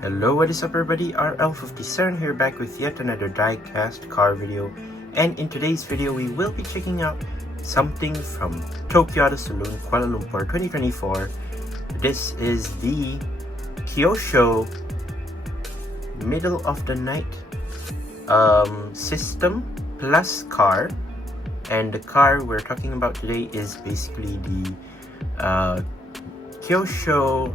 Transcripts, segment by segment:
Hello, what is up everybody, RL57 here back with yet another diecast car video, and in today's video we will be checking out something from Tokyo Salon, Kuala Lumpur 2024. This is the Kyosho middle of the night system plus car, and the car we're talking about today is basically the Kyosho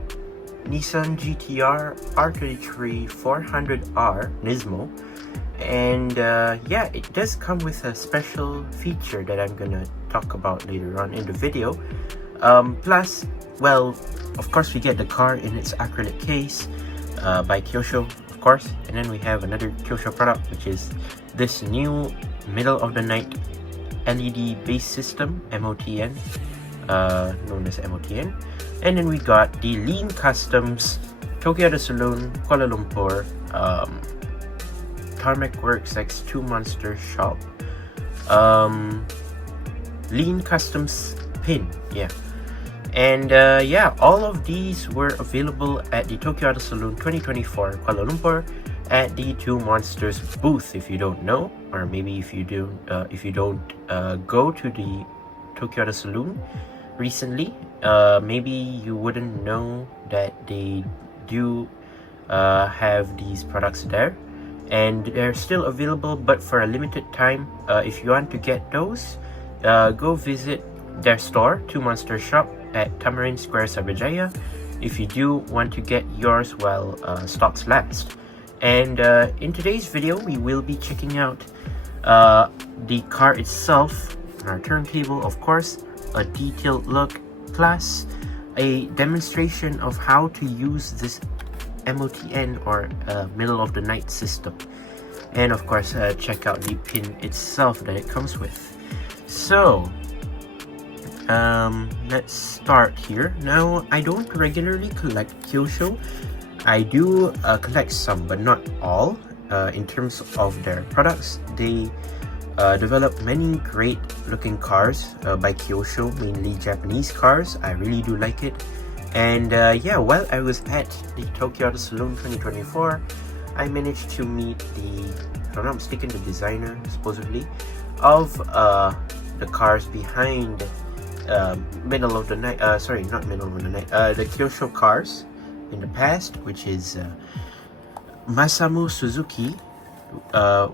Nissan GTR R33 400R Nismo, and yeah, it does come with a special feature that I'm gonna talk about later on in the video. Plus, well, of course we get the car in its acrylic case by Kyosho, of course, and then we have another Kyosho product, which is this new middle of the night LED base system, MOTN, known as MOTN. And then we got the Lean Customs Tokyo Salon, Kuala Lumpur, Tarmac Works X2 Monster Shop, Lean Customs pin, yeah. And yeah, all of these were available at the Tokyo Salon 2024 Kuala Lumpur at the Two Monsters booth. If you don't know, or maybe if you do, if you don't go to the Tokyo Salon recently, maybe you wouldn't know that they do have these products there, and they're still available but for a limited time. If you want to get those, go visit their store, Two Monster Shop at Tamarin Square, Sabrajaya, if you do want to get yours while stocks last. And in today's video we will be checking out the car itself, our turntable, of course, a detailed look, plus a demonstration of how to use this MOTN or middle of the night system, and of course check out the pin itself that it comes with. So let's start here. Now, I don't regularly collect Kyosho. I do collect some, but not all. In terms of their products, they develop many great looking cars by Kyosho, mainly Japanese cars. I really do like it. And yeah, while I was at the Tokyo Salon 2024, I managed to meet the, if I'm not mistaken, the designer, supposedly, of the cars behind middle of the night, sorry, not middle of the night, the Kyosho cars in the past, which is Masamu Suzuki,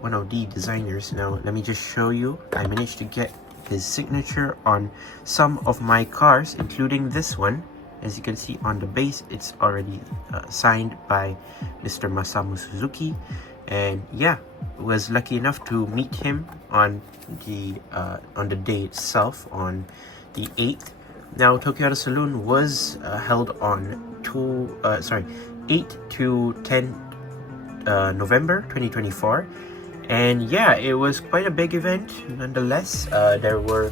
one of the designers. Now let me just show you. I managed to get his signature on some of my cars, including this one. As you can see on the base, it's already signed by Mr. Masamu Suzuki. And yeah, was lucky enough to meet him on the day itself, on the 8th. Now, Tokyo Salon was held on 8 to 10 November 2024, and yeah, it was quite a big event nonetheless. There were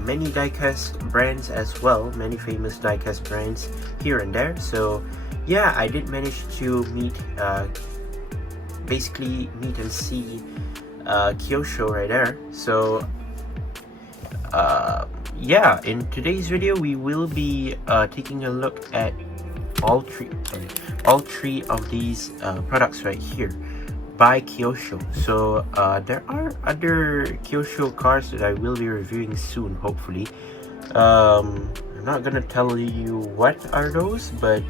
many diecast brands as well, many famous diecast brands here and there. So yeah, I did manage to basically meet and see Kyosho right there. So yeah, in today's video we will be taking a look at all three of these products right here by Kyosho. So there are other Kyosho cars that I will be reviewing soon, hopefully. I'm not gonna tell you what are those, but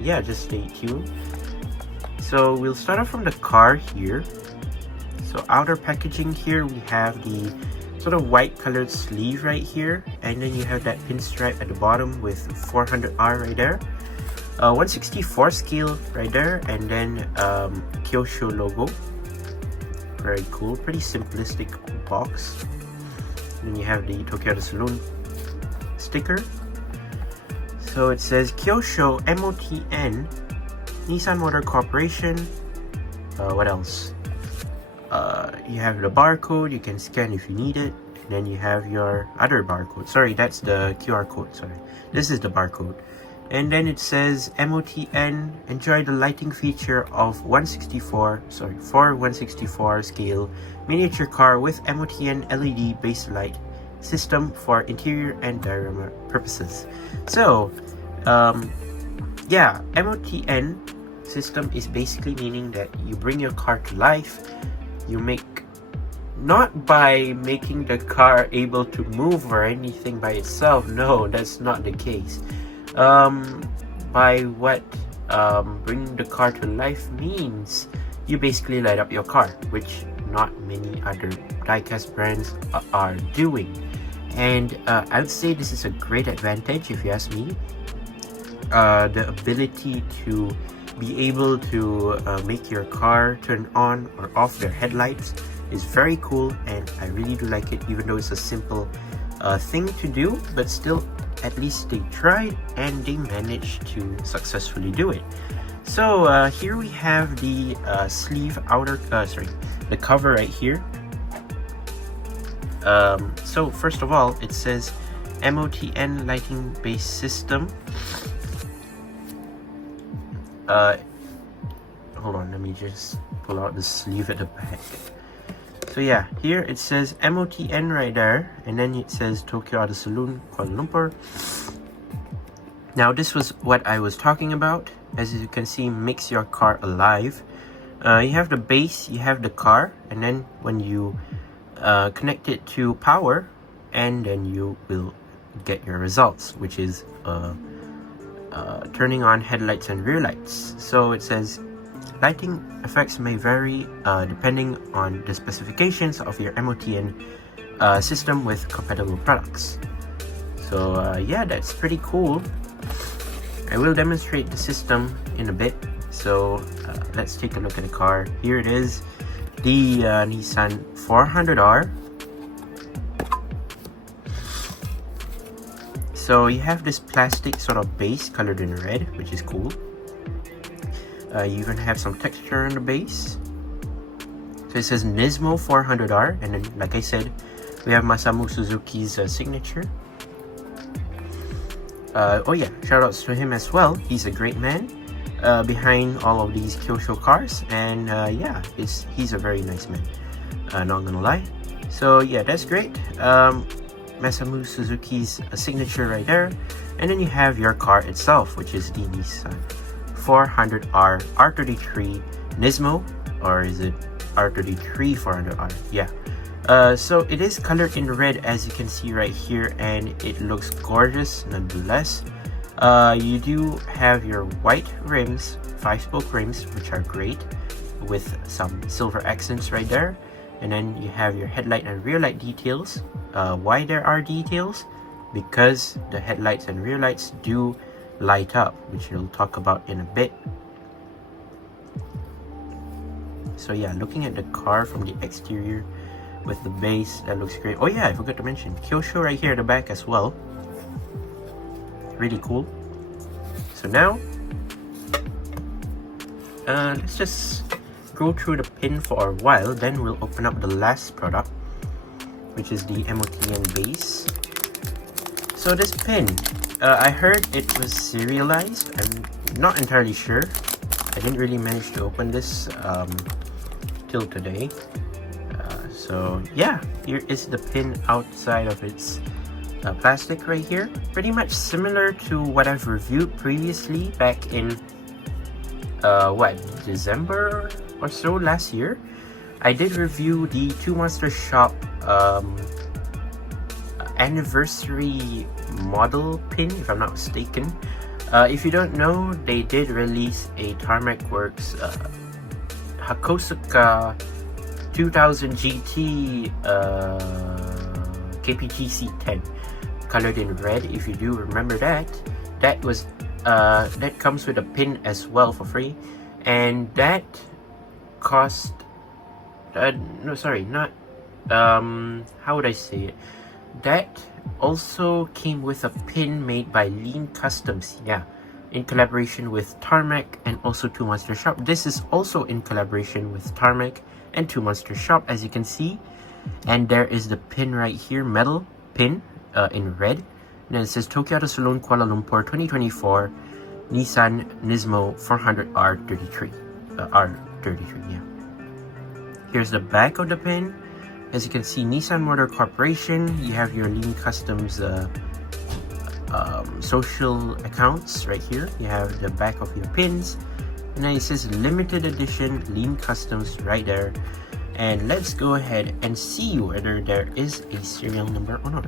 yeah, just stay tuned. So we'll start off from the car here. So outer packaging here, we have the sort of white colored sleeve right here, and then you have that pinstripe at the bottom with 400R right there. 164 scale right there, and then Kyosho logo. Very cool, pretty simplistic box. And then you have the Tokyo Salon sticker. So it says Kyosho MOTN Nissan Motor Corporation. What else? You have the barcode, you can scan if you need it. And then you have your other barcode. Sorry, that's the QR code. Sorry, this is the barcode. And then it says MOTN, enjoy the lighting feature of 4 164 scale miniature car with MOTN LED base light system for interior and diorama purposes. So yeah, MOTN system is basically meaning that you bring your car to life. You make, not by making the car able to move or anything by itself. No, that's not the case. By what bringing the car to life means, you basically light up your car, which not many other diecast brands are doing. And I would say this is a great advantage if you ask me. The ability to be able to make your car turn on or off their headlights is very cool, and I really do like it, even though it's a simple thing to do, but still at least they tried and they managed to successfully do it. So here we have the sleeve outer, the cover right here. So first of all, it says MOTN lighting based system. Hold on, let me just pull out the sleeve at the back. So yeah, here it says MOTN right there, and then it says Tokyo Auto Salon, Kuala Lumpur. Now this was what I was talking about. As you can see, makes your car alive. You have the base, you have the car, and then when you connect it to power, and then you will get your results, which is turning on headlights and rear lights. So it says lighting effects may vary depending on the specifications of your MOTN system with compatible products. So yeah, that's pretty cool. I will demonstrate the system in a bit. So let's take a look at the car. Here it is, the Nissan 400R. So you have this plastic sort of base colored in red, which is cool. You even have some texture on the base. So it says Nismo 400R, and then like I said, we have Masamu Suzuki's signature. Oh yeah, shoutouts to him as well. He's a great man behind all of these Kyosho cars, and yeah, he's a very nice man, not gonna lie. So yeah, that's great. Masamu Suzuki's signature right there, and then you have your car itself, which is the Nissan 400R R33 Nismo, or is it R33 400R? Yeah. So it is colored in red, as you can see right here, and it looks gorgeous nonetheless. You do have your white rims, 5-spoke rims, which are great, with some silver accents right there. And then you have your headlight and rear light details. Why there are details? Because the headlights and rear lights do light up, which we'll talk about in a bit. So yeah, looking at the car from the exterior with the base, that looks great. Oh yeah, I forgot to mention Kyosho right here at the back as well. Really cool. So now let's just go through the pin for a while, then we'll open up the last product, which is the MOTN base. So this pin, I heard it was serialized. I'm not entirely sure. I didn't really manage to open this till today. So yeah, here is the pin outside of its plastic right here. Pretty much similar to what I've reviewed previously back in December or so last year. I did review the Two Monster Shop anniversary model pin, if I'm not mistaken. If you don't know, they did release a Tarmac Works Hakosuka 2000 GT KPGC 10 colored in red. If you do remember that, that was that comes with a pin as well for free, and that cost no, sorry, not how would I say it, that also came with a pin made by Lean Customs, yeah, in collaboration with Tarmac and also Two Monster Shop. This is also in collaboration with Tarmac and Two Monster Shop, as you can see. And there is the pin right here, metal pin in red. And then it says Tokyo Auto Salon, Kuala Lumpur 2024 Nissan Nismo 400R 33 R33, yeah. Here's the back of the pin. As you can see, Nissan Motor Corporation. You have your Lean Customs social accounts right here. You have the back of your pins, and then it says limited edition Lean Customs right there. And let's go ahead and see whether there is a serial number or not.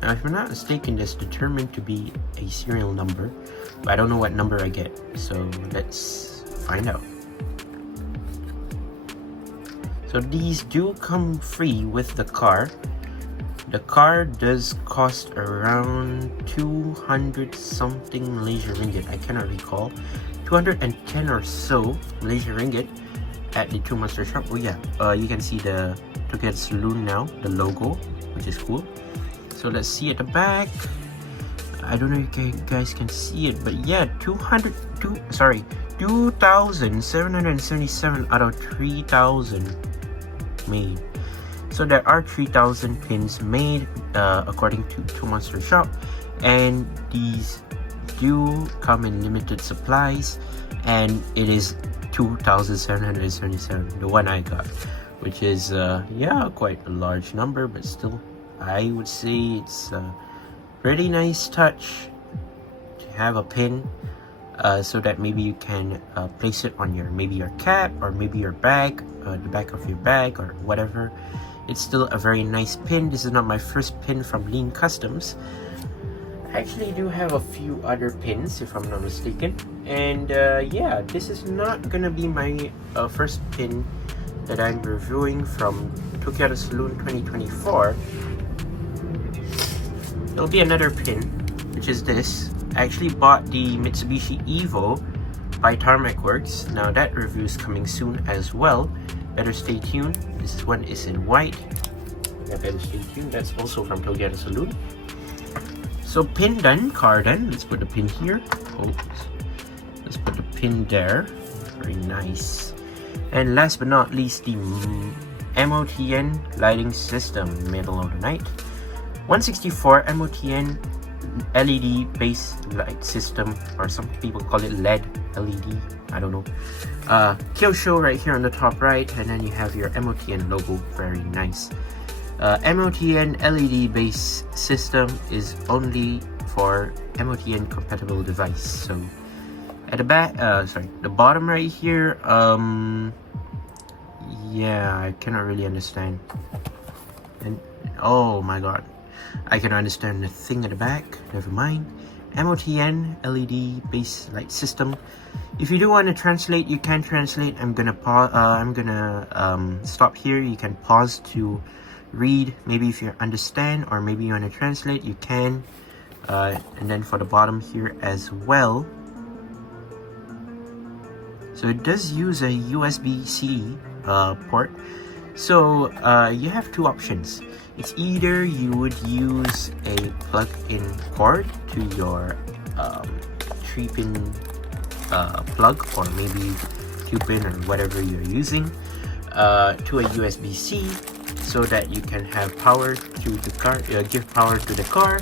Now, if I'm not mistaken, it's determined to be a serial number, but I don't know what number I get, so let's find out. So these do come free with the car. The car does cost around 200 something Malaysia ringgit. I cannot recall. 210 or so Malaysia ringgit at the Two Monster shop. Oh yeah, you can see the Tokyo Salon now, the logo, which is cool. So let's see at the back. I don't know if you guys can see it, but yeah, 2,777 out of 3,000 made. So there are 3,000 pins made according to Two Monster shop, and these do come in limited supplies, and it is 2,777, the one I got, which is yeah, quite a large number, but still I would say it's a pretty nice touch to have a pin so that maybe you can place it on your cap or maybe your bag, the back of your bag or whatever. It's still a very nice pin. This is not my first pin from Lean Customs. I actually do have a few other pins if I'm not mistaken, and yeah, this is not gonna be my first pin that I'm reviewing from Tokyo Salon 2024. There'll be another pin, which is this. I actually bought the Mitsubishi Evo by Tarmac Works. Now that review is coming soon as well. Better stay tuned. This one is in white. Yeah, better stay tuned. That's also from Tokyo Salon. So pin done, car done. Let's put the pin here. Oh, let's put the pin there. Very nice. And last but not least, the MOTN lighting system, middle of the night. 164 MOTN LED base light system, or some people call it LED LED. I don't know. Kyosho right here on the top right, and then you have your MOTN logo. Very nice. MOTN LED base system is only for MOTN compatible device. So at the back, the bottom right here, yeah, I cannot really understand. And oh my god, I can understand the thing at the back. Never mind. MOTN LED base light system. If you do want to translate, you can translate. I'm gonna stop here. You can pause to read. Maybe if you understand, or maybe you want to translate, you can. And then for the bottom here as well. So it does use a USB-C port. So you have two options. It's either you would use a plug-in cord to your 3-pin plug, or maybe 2-pin or whatever you're using, to a USB-C, so that you can have power to the car, give power to the car.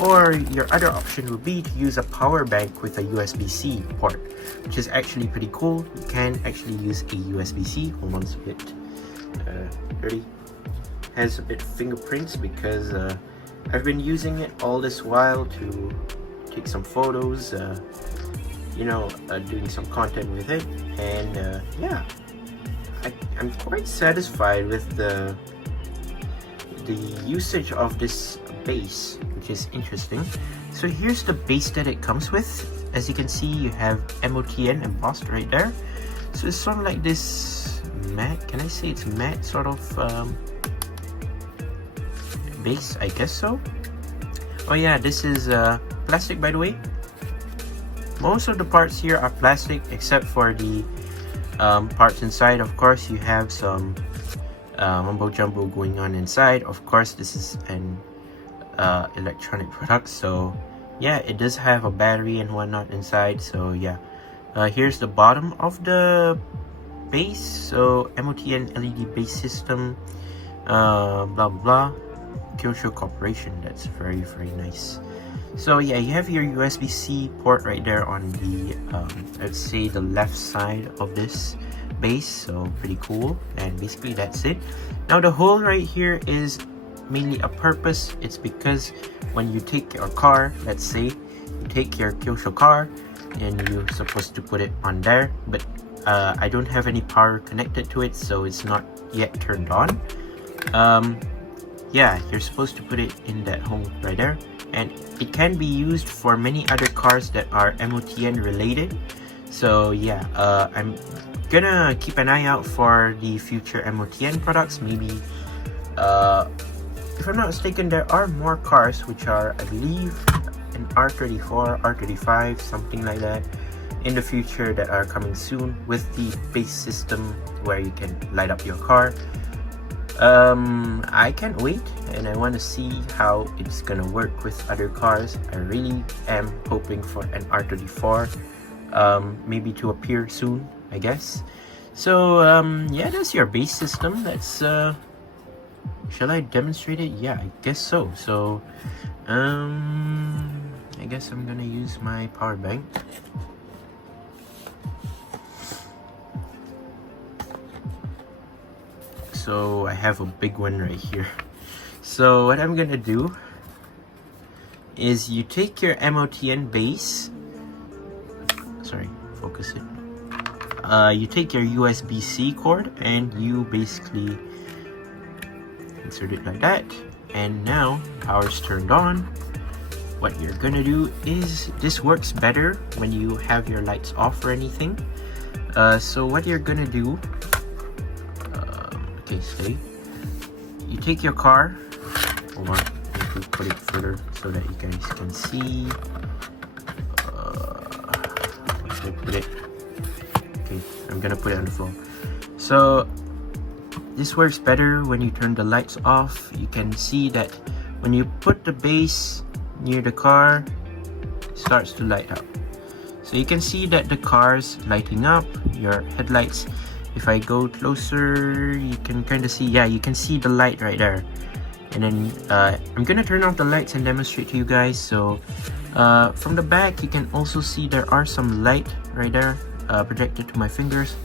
Or your other option would be to use a power bank with a USB-C port, which is actually pretty cool. You can actually use a USB-C. Hold on, it's a bit dirty. Has a bit of fingerprints because I've been using it all this while to take some photos, you know, doing some content with it, and yeah, I'm quite satisfied with the usage of this base, which is interesting. So here's the base that it comes with. As you can see, you have MOTN embossed right there. So it's sort of like this matte, can I say it's matte sort of base? I guess so. Oh yeah, this is plastic, by the way. Most of the parts here are plastic except for the parts inside. Of course, you have some mumbo jumbo going on inside. Of course, this is an electronic product, so yeah, it does have a battery and whatnot inside. So yeah, here's the bottom of the base. So MOTN LED base system, blah blah blah, Kyosho Corporation. That's very, very nice. So yeah, you have your USB-C port right there on the let's say the left side of this base. So pretty cool. And basically that's it. Now the hole right here is mainly a purpose. It's because when you take your car, let's say you take your Kyosho car, and you're supposed to put it on there, but I don't have any power connected to it, so it's not yet turned on. Yeah, you're supposed to put it in that hole right there, and it can be used for many other cars that are MOTN related. So yeah, I'm gonna keep an eye out for the future MOTN products. Maybe if I'm not mistaken, there are more cars which are, I believe, an R34, R35, something like that in the future that are coming soon with the base system where you can light up your car. I can't wait, and I want to see how it's gonna work with other cars. I really am hoping for an R34 maybe to appear soon, I guess. So yeah, that's your base system. That's shall I demonstrate it? Yeah, I guess so. So I guess I'm gonna use my power bank. So I have a big one right here. So what I'm gonna do is you take your MOTN base, sorry, focus it. You take your USB-C cord and you basically insert it like that, and now power's turned on. What you're gonna do is, this works better when you have your lights off or anything. So what you're gonna do, okay, stay. You take your car, hold on, let me put it further so that you guys can see. Where should I put it? Okay, I'm gonna put it on the floor. So this works better when you turn the lights off. You can see that when you put the base near the car, it starts to light up. So you can see that the car's lighting up, your headlights. If I go closer, you can kind of see, yeah, you can see the light right there. And then I'm gonna turn off the lights and demonstrate to you guys. So from the back, you can also see there are some light right there projected to my fingers.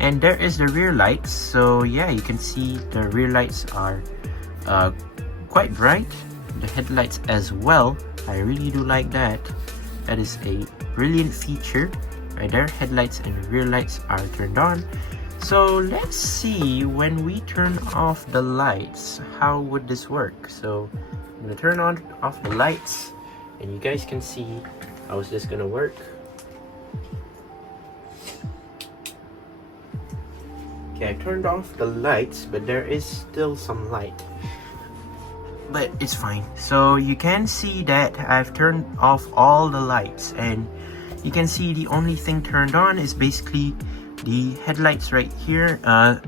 And there is the rear lights. So yeah, you can see the rear lights are quite bright. The headlights as well. I really do like that. That is a brilliant feature right there. Headlights and rear lights are turned on. So let's see, when we turn off the lights, how would this work? So I'm gonna turn off the lights, and you guys can see how is this gonna work. Okay, I turned off the lights, but there is still some light, but it's fine. So you can see that I've turned off all the lights, and you can see the only thing turned on is basically the headlights right here.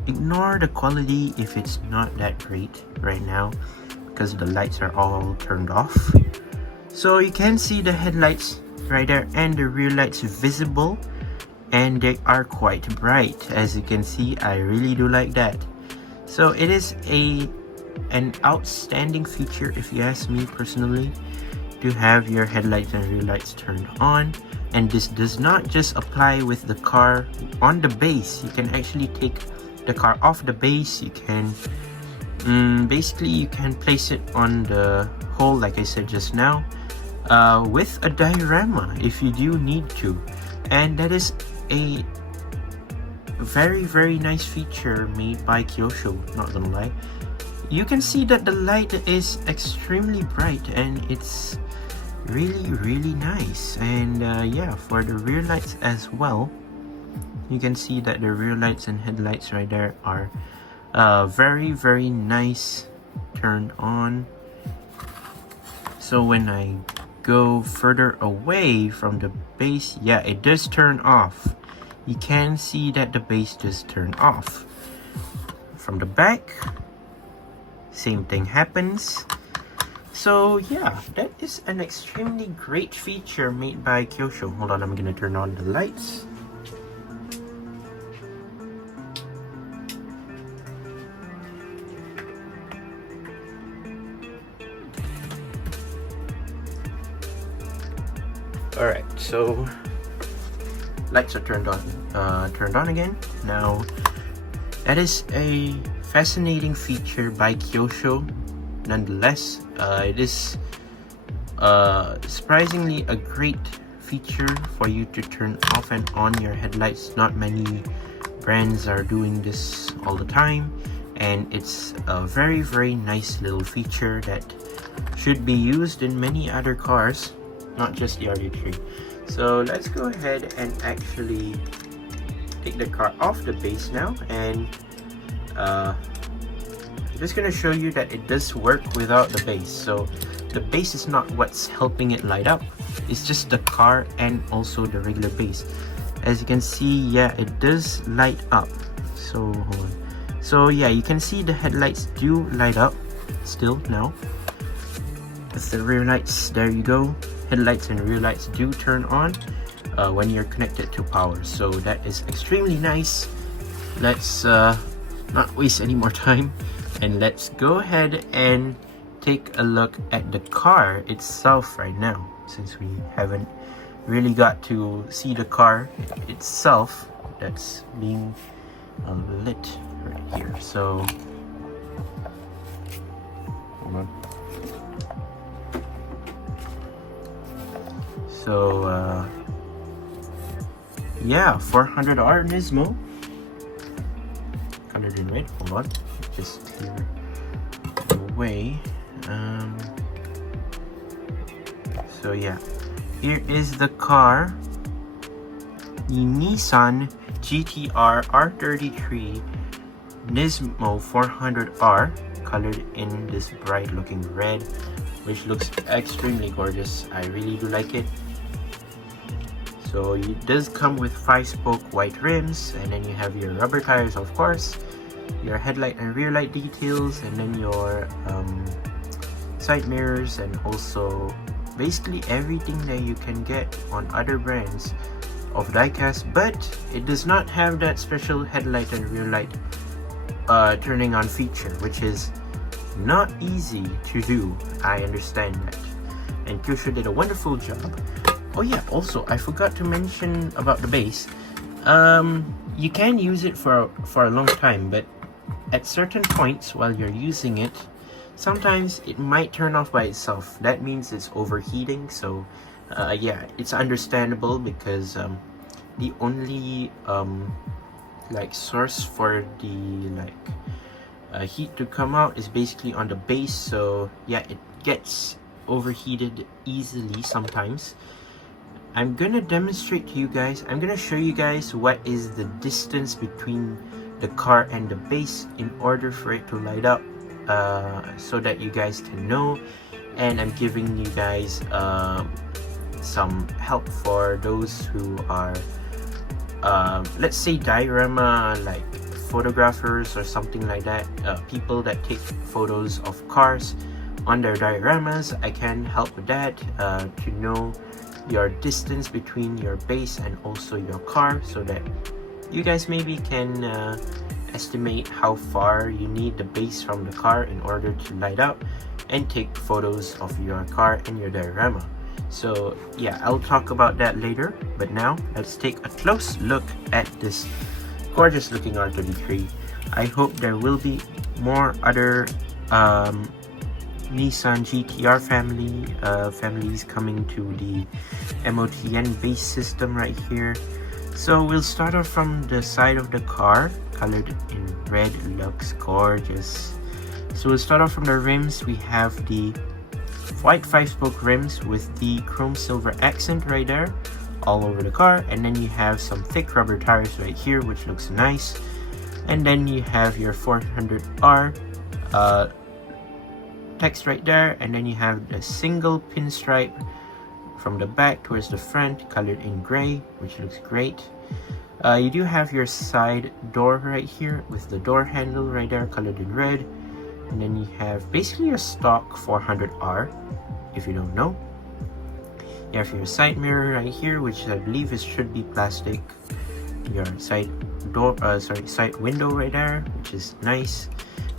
Ignore the quality if it's not that great right now because the lights are all turned off. So you can see the headlights right there and the rear lights visible, and they are quite bright. As you can see, I really do like that. So it is an outstanding feature, if you ask me personally, to have your headlights and rear lights turned on. And this does not just apply with the car on the base. You can actually take the car off the base. You can basically you can place it on the hole like I said just now, with a diorama if you do need to. And that is a very nice feature made by Kyosho, not gonna lie. You can see that the light is extremely bright and it's really nice. And yeah, for the rear lights as well, you can see that the rear lights and headlights right there are very nice turned on. So when I go further away from the base, yeah, it does turn off. You can see that the base does turn off. From the back, same thing happens. So yeah, that is an extremely great feature made by Kyosho. Hold on, I'm gonna turn on the lights. Alright, so lights are turned on again. Now that is a fascinating feature by Kyosho. Nonetheless, it is surprisingly a great feature for you to turn off and on your headlights. Not many brands are doing this all the time, and it's a very nice little feature that should be used in many other cars, not just the R33. So let's go ahead and actually take the car off the base now, and I'm just gonna show you that it does work without the base. So the base is not what's helping it light up, it's just the car and also the regular base. As you can see, yeah, it does light up. So hold on. So yeah, you can see the headlights do light up still now. That's the rear lights, there you go. Headlights and rear lights do turn on when you're connected to power, so that is extremely nice. Let's not waste any more time, and let's go ahead and take a look at the car itself right now, since we haven't really got to see the car itself that's being lit right here. So hold on. So yeah, 400R Nismo, colored in red. Hold on, just clear the way. So yeah, here is the car, the Nissan GTR R33 Nismo 400R, colored in this bright looking red, which looks extremely gorgeous. I really do like it. So it does come with 5-spoke white rims, and then you have your rubber tires, of course, your headlight and rear light details, and then your side mirrors, and also basically everything that you can get on other brands of diecast. But it does not have that special headlight and rear light turning on feature, which is not easy to do. I understand that, and Kyosho did a wonderful job. Oh yeah, also I forgot to mention about the base. You can use it for a long time, but at certain points while you're using it, sometimes it might turn off by itself. That means it's overheating. So yeah, it's understandable, because the only like source for the heat to come out is basically on the base. So yeah, it gets overheated easily sometimes. I'm gonna demonstrate to you guys. I'm gonna show you guys what is the distance between the car and the base in order for it to light up, so that you guys can know. And I'm giving you guys some help for those who are let's say diorama like photographers or something like that, people that take photos of cars on their dioramas. I can help with that, to know your distance between your base and also your car, so that you guys maybe can estimate how far you need the base from the car in order to light up and take photos of your car and your diorama. So yeah, I'll talk about that later, but now let's take a close look at this gorgeous looking R33. I hope there will be more other Nissan GTR families coming to the MOTN base system right here. So we'll start off from the side of the car, colored in red, looks gorgeous. So we'll start off from the rims. We have the white 5-spoke rims with the chrome silver accent right there all over the car, and then you have some thick rubber tires right here, which looks nice. And then you have your 400R text right there, and then you have the single pinstripe from the back towards the front, colored in gray, which looks great. You do have your side door right here with the door handle right there, colored in red. And then you have basically a stock 400R, if you don't know. You have your side mirror right here, which I believe should be plastic. Your side window right there, which is nice.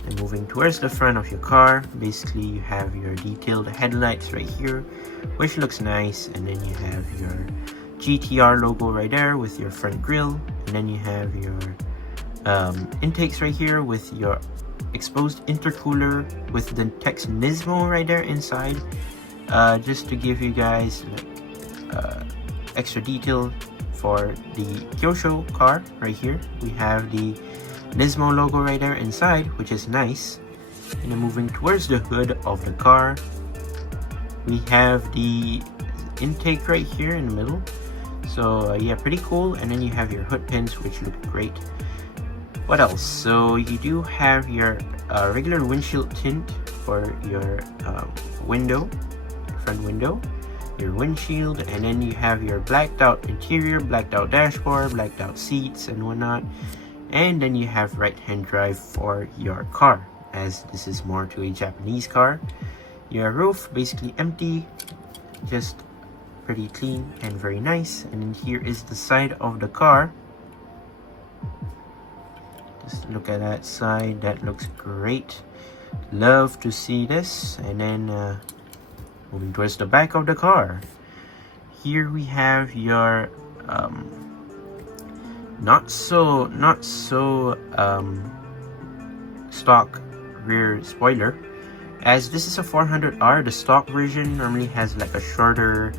And moving towards the front of your car, basically you have your detailed headlights right here, which looks nice. And then you have your GTR logo right there with your front grille. And then you have your intakes right here with your exposed intercooler with the text Nismo right there inside, just to give you guys extra detail for the Kyosho car right here. We have the Nismo logo right there inside, which is nice. And then moving towards the hood of the car, we have the intake right here in the middle. So yeah, pretty cool. And then you have your hood pins, which look great. What else? So you do have your regular windshield tint for your window, front window, your windshield, and then you have your blacked out interior, blacked out dashboard, blacked out seats and whatnot. And then you have right hand drive for your car, as this is more to a Japanese car. Your roof basically empty, just pretty clean and very nice. And then here is the side of the car. Just look at that side, that looks great. Love to see this. And then moving towards the back of the car, here we have your not so stock rear spoiler, as this is a 400R. The stock version normally has like a shorter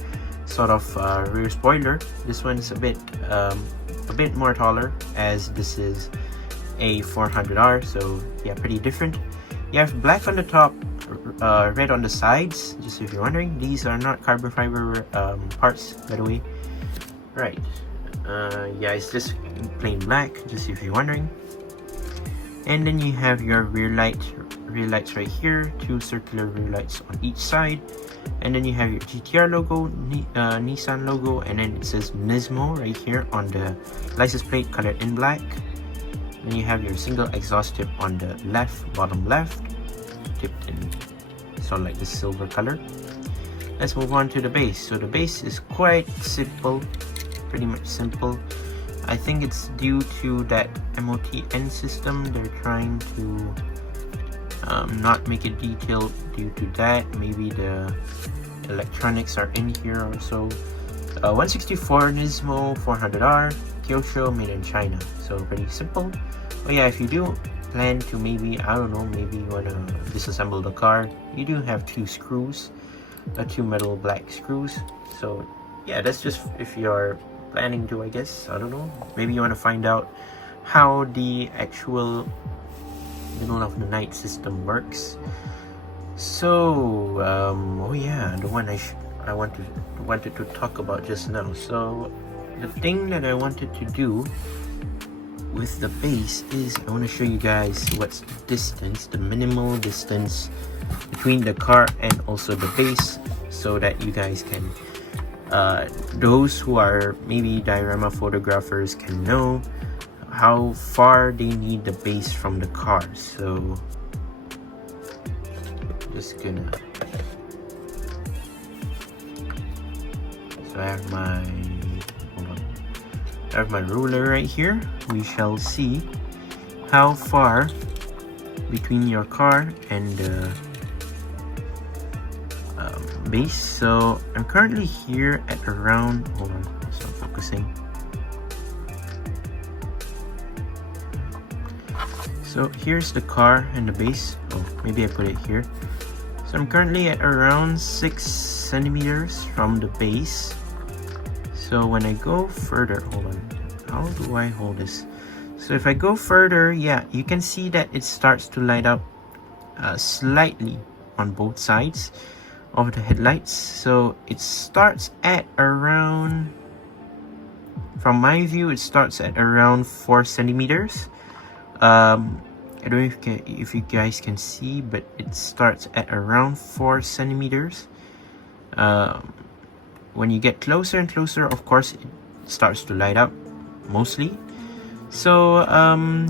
sort of rear spoiler. This one is a bit more taller, as this is a 400R, so yeah, pretty different. You have black on the top, red on the sides, just if you're wondering. These are not carbon fiber parts, by the way. Right. Yeah, it's just plain black, just if you're wondering. And then you have your rear lights right here, 2 circular rear lights on each side. And then you have your GTR logo, Nissan logo, and then it says Nismo right here on the license plate, colored in black. Then you have your single exhaust tip on the left, bottom left, tipped in sort of like the silver color. Let's move on to the base. So the base is quite simple, pretty much simple. I think it's due to that MOTN system. They're trying to not make it detailed due to that. Maybe the electronics are in here or so. 164 Nismo 400R, Kyosho, made in China. So pretty simple. But yeah, if you do plan to maybe, I don't know, maybe you want to disassemble the car, you do have 2 screws, 2 metal black screws. So yeah, that's just if you're planning to, I guess. I don't know, maybe you want to find out how the actual middle of the night system works. So oh yeah, the one I wanted to talk about just now. So the thing that I wanted to do with the base is I want to show you guys what's the distance, the minimal distance between the car and also the base, so that you guys can those who are maybe diorama photographers can know how far they need the base from the car. So just gonna, so I have my ruler right here. We shall see how far between your car and the base. So I'm currently here at around, hold on, it's not focusing. So here's the car and the base. Oh, maybe I put it here. So I'm currently at around 6 centimeters from the base. So when I go further, hold on, how do I hold this? So if I go further, yeah, you can see that it starts to light up slightly on both sides of the headlights. So it starts at around, from my view, it starts at around 4 centimeters. I don't know if you guys can see, but it starts at around 4 centimeters. When you get closer and closer, of course, it starts to light up mostly. So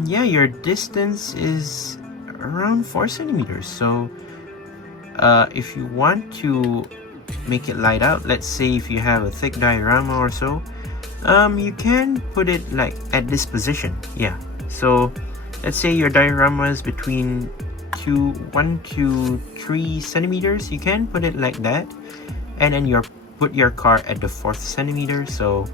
yeah, your distance is around 4 centimeters. So if you want to make it light up, let's say if you have a thick diorama or so, you can put it like at this position. Yeah, so let's say your diorama is between 1 to 3 centimeters, you can put it like that, and then put your car at the 4th centimeter, so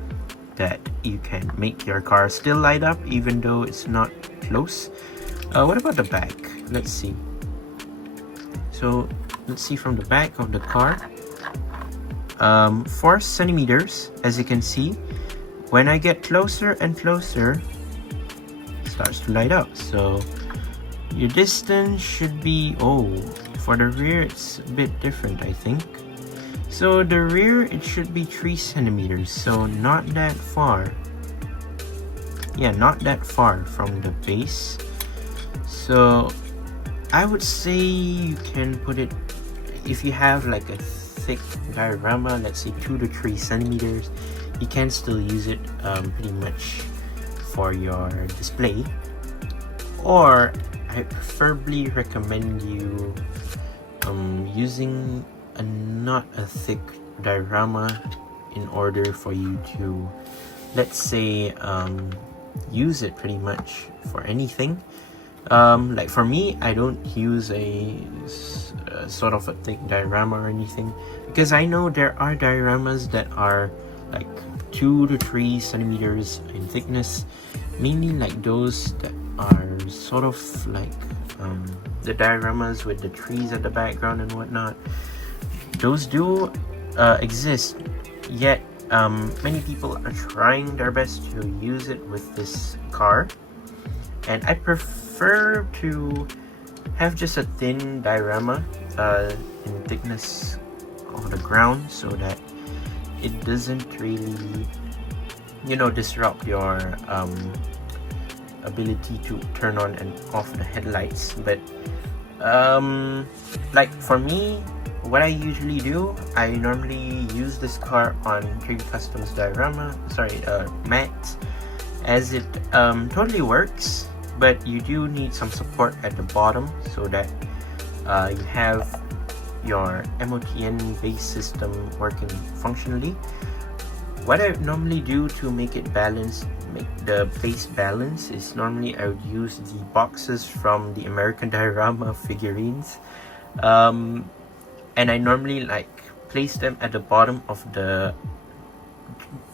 that you can make your car still light up even though it's not close. What about the back? Let's see. So let's see from the back of the car. 4 centimeters, as you can see. When I get closer and closer, it starts to light up. So your distance should be, for the rear it's a bit different, I think. So the rear, it should be 3 centimeters, so not that far. Yeah, not that far from the base. So I would say you can put it, if you have like a thick diorama, let's say 2 to 3 centimeters, you can still use it pretty much for your display. Or I preferably recommend you using not a thick diorama in order for you to, let's say, use it pretty much for anything. Like for me, I don't use a sort of a thick diorama or anything, because I know there are dioramas that are like 2 to 3 centimeters in thickness, mainly like those that are sort of like the dioramas with the trees at the background and whatnot. Those do exist, yet many people are trying their best to use it with this car, and I prefer to have just a thin diorama in thickness of the ground, so that it doesn't really, disrupt your ability to turn on and off the headlights. But like for me, what I usually do, I normally use this car on Dream Customs diorama, matte, as it totally works, but you do need some support at the bottom so that you have your MOTN base system working functionally. What I normally do to make it balanced, make the base balance, is normally I would use the boxes from the American diorama figurines, and I normally place them at the bottom of the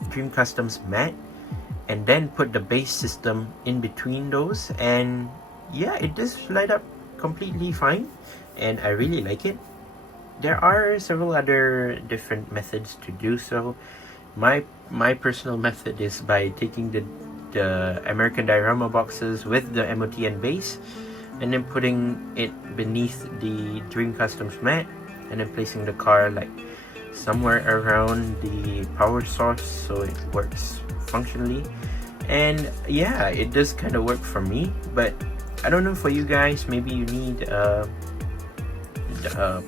Dream Customs mat, and then put the base system in between those, and yeah, it does light up completely fine, and I really like it. There are several other different methods to do so. My personal method is by taking the American diorama boxes with the MOTN base, and then putting it beneath the Dream Customs mat, and then placing the car like somewhere around the power source so it works functionally. And yeah, it does kind of work for me, but I don't know for you guys. Maybe you need a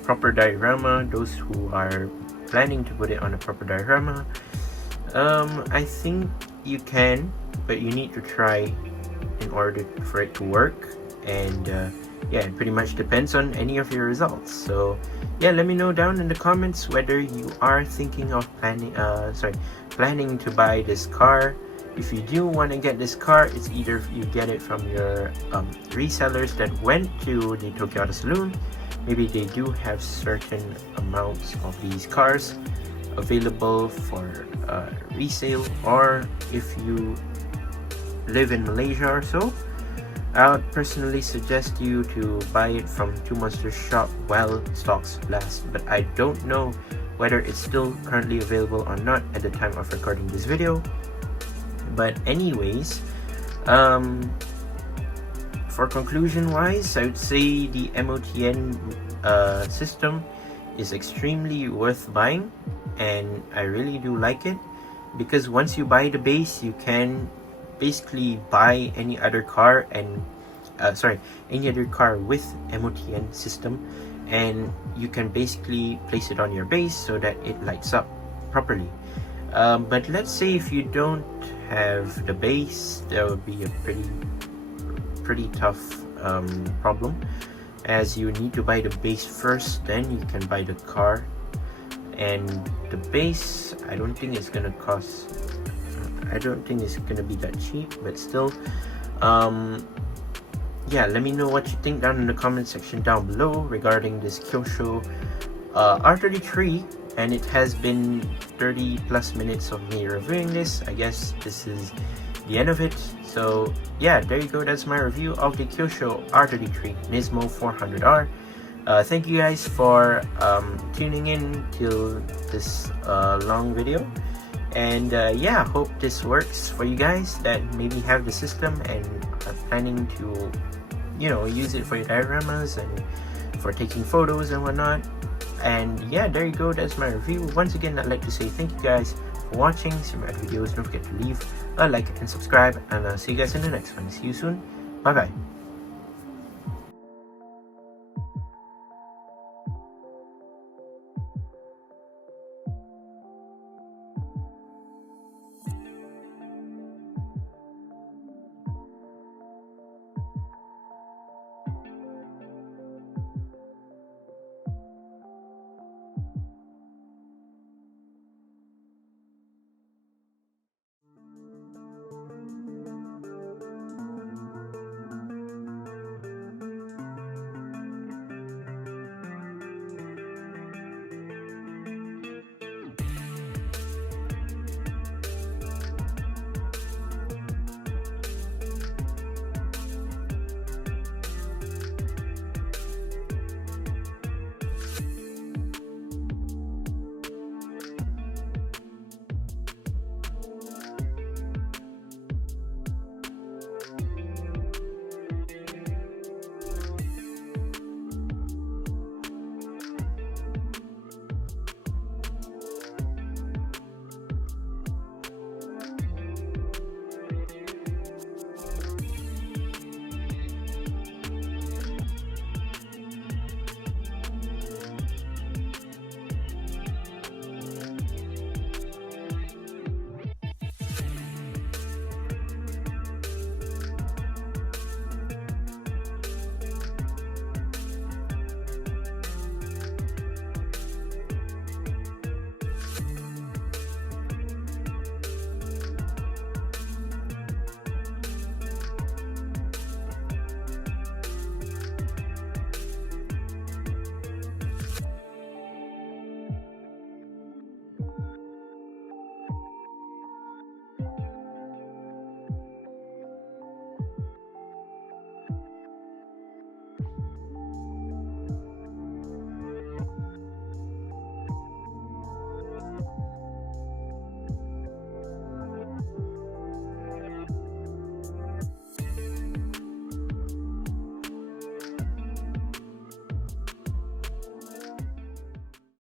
proper diorama, those who are planning to put it on a proper diorama. I think you can, but you need to try in order for it to work. And yeah, it pretty much depends on any of your results. So yeah, let me know down in the comments whether you are thinking of planning to buy this car. If you do want to get this car, it's either you get it from your resellers that went to the Tokyo Auto Saloon. Maybe they do have certain amounts of these cars available for resale, or if you live in Malaysia or so, I would personally suggest you to buy it from Two Monsters Shop while stocks last, but I don't know whether it's still currently available or not at the time of recording this video. But anyways, for conclusion wise, I would say the MOTN system is extremely worth buying, and I really do like it, because once you buy the base, you can basically buy any other car and any other car with MOTN system, and you can basically place it on your base so that it lights up properly. But let's say if you don't have the base, that would be a pretty tough problem, as you need to buy the base first, then you can buy the car. And the base, I don't think it's gonna be that cheap, but still, yeah, let me know what you think down in the comment section down below regarding this Kyosho R33. And it has been 30 plus minutes of me reviewing this. I guess this is the end of it. So yeah, there you go. That's my review of the Kyosho R33 Nismo 400R. Thank you guys for tuning in till this long video, and yeah, hope this works for you guys that maybe have the system and are planning to, you know, use it for your dioramas and for taking photos and whatnot. And yeah, there you go, that's my review. Once again, I'd like to say thank you guys for watching. See my other videos, don't forget to leave a like and subscribe, and I'll see you guys in the next one. See you soon, bye bye.